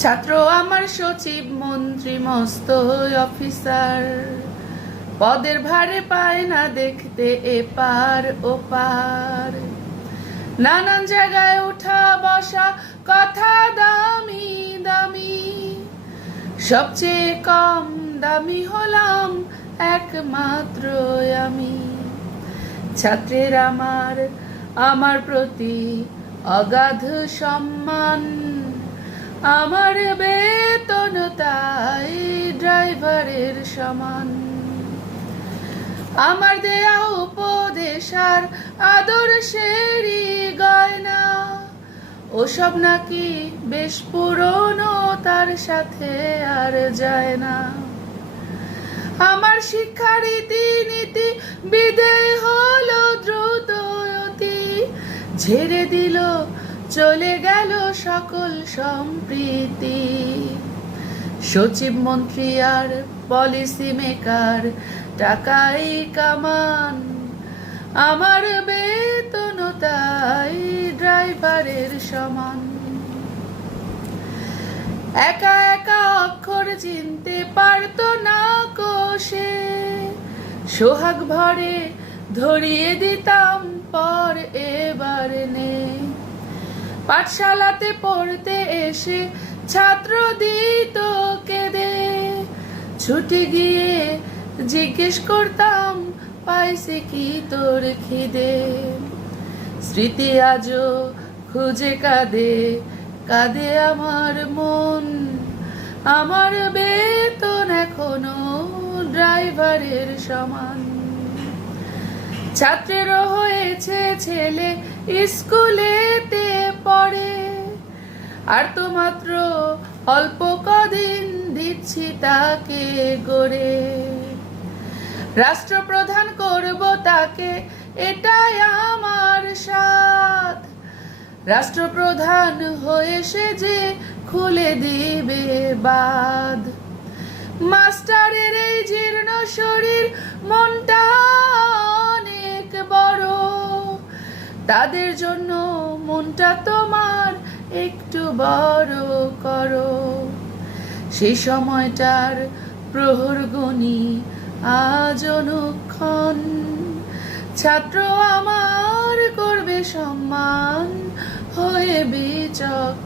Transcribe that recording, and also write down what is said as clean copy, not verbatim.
ছাত্র আমার সচিব, মন্ত্রী, মস্ত অফিসার, পদের ভারে পায় না দেখতে এপার ওপার। নানান জায়গায় উঠা বসা, কথা দামি দামি, সবচেয়ে কম দামি হলাম একমাত্র আমি। ছাত্রের আমার প্রতি অগাধ সম্মান, আমার বেতন তাই ড্রাইভারের সমান। আমার দেয়া উপদেশ আর আদর্শেরই গয়না, ওসব নাকি বেশ পুরনো, তার সাথে আর যায় না। আমার শিক্ষা রীতি নীতি বিদেয় হলো দ্রুত অতি, ঝেড়ে দিল চলে গেল সকল সম্প্রীতি। সচিব, মন্ত্রী আর পলিসি মেকার টাকাই কামান, আমার বেতন তাই ড্রাইভারের সমান। একা একা অক্ষর চিনতে পারতো না কোষে, সোহাগ ভরে ধরিয়ে দিতাম পর এবার নে। পাঠশালাতে পড়তে এসে ছাত্র দিত কেঁদে, ছুটে গিয়ে জিজ্ঞেস করতাম পাইছে কি তোর খিদে। স্মৃতি আজও খুঁজে কাঁদে কাঁদে আমার মন, আমার বেতন এখনো ড্রাইভারের সমান। ছাত্রেরও হয়েছে ছেলে, স্কুলেতে পড়ে, আর তো মাত্র অল্প কদিন দিচ্ছি তাকে গড়ে। রাষ্ট্রপ্রধান করব তাকে, এটাই আমার সাধ। রাষ্ট্রপ্রধান হয়ে সে যে খুলে দিবে বাঁধ। মাস্টারের এই জীর্ণ শরীর, মনটা অনেক বড়, তাদের জন্য মনটা তোমার একটু বড় করো। সেই সময়টার প্রহর গুনি আজ অনুক্ষণ, ছাত্র আমার করবে সম্মান হয়ে বিচক্ষণ।